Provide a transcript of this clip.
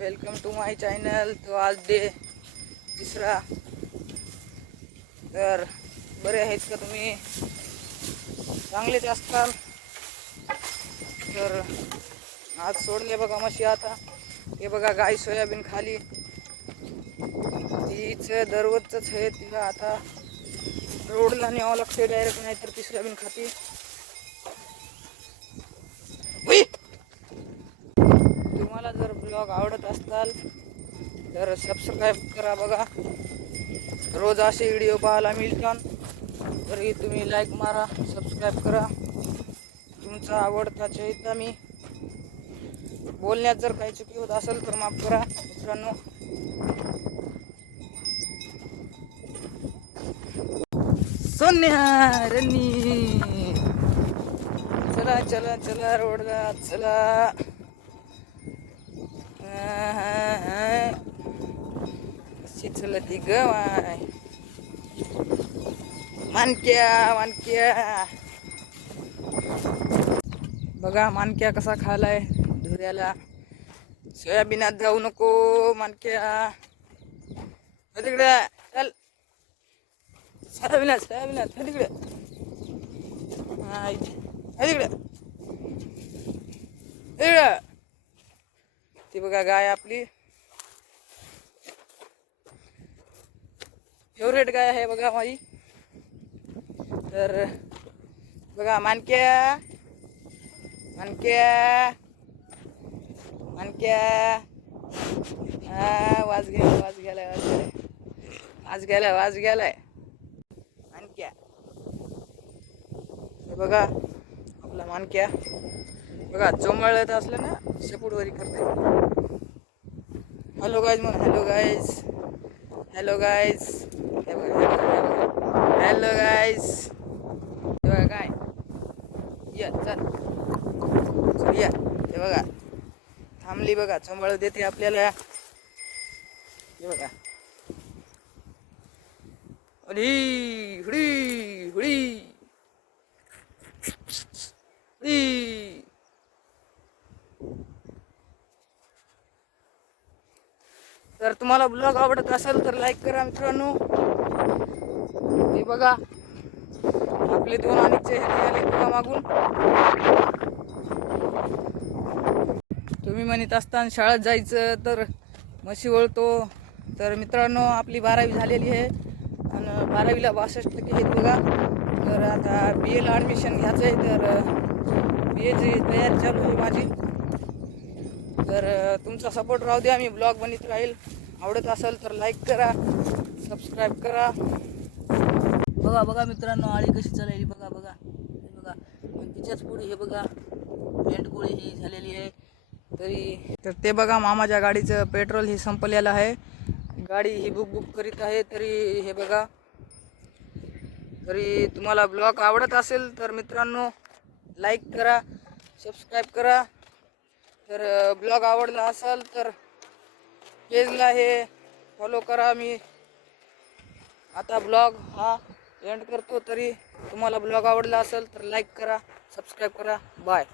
Welcome to my channel. तो आज day तिसरा. तर बरे आहेत का तुम्ही? चांगलेच असताल. तर आज सोडले बघा म्हशी. आता हे बघा गाय सोयाबीन खाली. तीच दररोजच आहे. तिला आता रोडला न्यावं लागते डायरेक्ट, नाही तर ती सोयाबीन खाती. तुम्हाला जर ब्लॉग आवडत असताल तर सबस्क्राईब करा. बघा रोज असे व्हिडिओ पाहायला मिळतात. तरी तुम्ही लाईक मारा, सबस्क्राईब करा. तुमचा आवडता चैता. मी बोलण्यात जर काही चुकी होत असेल तर माफ करा मित्रांनो. सोन्या रनी, चला चला चला रोडला चला. कशी चलती ग माय मानक्या मानक्या. बघा मानक्या कसा खालाय धुऱ्याला. सोयाबीनात जाऊ नको मानक्या. तिकडे चल. सोयाबीनात सोयाबीनात तिकडे. तिकडे तिकडे. ती बघा गाय आपली फेवरेट गाय आहे बघा माझी. तर बघा मानक्या मानक्या मानक्या. वाज गेलाय वाज गेलाय वाज गेलाय वाज गेलाय वाज गेलाय मानक्या. हे बघा आपला मानक्या. बघा चोंबळत असलं ना शेपूटवरी करते. हॅलो गाईज म्हणून. Hello guys, hello guys. हे बघा हॅलो गाईज. हे बघा काय या चल चल या. हे बघा थांबली बघा, चोंबळ देते आपल्याला. हे बघा हुडी हुडी हुडी हुडी. तर तुम्हाला ब्लॉग आवडत असेल तर लाईक करा मित्रांनो. हे बघा आपले दोन आणि चेहरे आले बघा मागून. तुम्ही म्हणत असताना शाळेत जायचं तर म्हशी वळतो. तर मित्रांनो आपली 12वी झालेली आहे आणि 12वीला 62% आहेत बघा. तर आता BA ला ॲडमिशन घ्यायचं आहे. तर BAची तयारी चालू आहे माझी. तर तुमचा सपोर्ट राहू द्या. मी ब्लॉग बनत राहील. आवडत असेल तर लाईक करा, सबस्क्राईब करा. बघा बघा मित्रांनो आळी कशी चालली बघा बघा. हे बघा तिच्याच पुढे हे बघा मेंढकोळी ही झालेली आहे. तरी तर ते बघा मामाच्या गाडीचं पेट्रोल ही संपलेलं आहे. गाडी ही बुक बुक करीत आहे. तरी हे बघा. तरी तुम्हाला ब्लॉग आवडत असेल तर मित्रांनो लाईक करा, सबस्क्राईब करा. तर ब्लॉग आवडला असेल तर पेजला हे फॉलो करा. मी आता ब्लॉग हा एंड करतो. तरी तुम्हाला ब्लॉग आवडला असेल तर लाईक करा, सबस्क्राईब करा. बाय.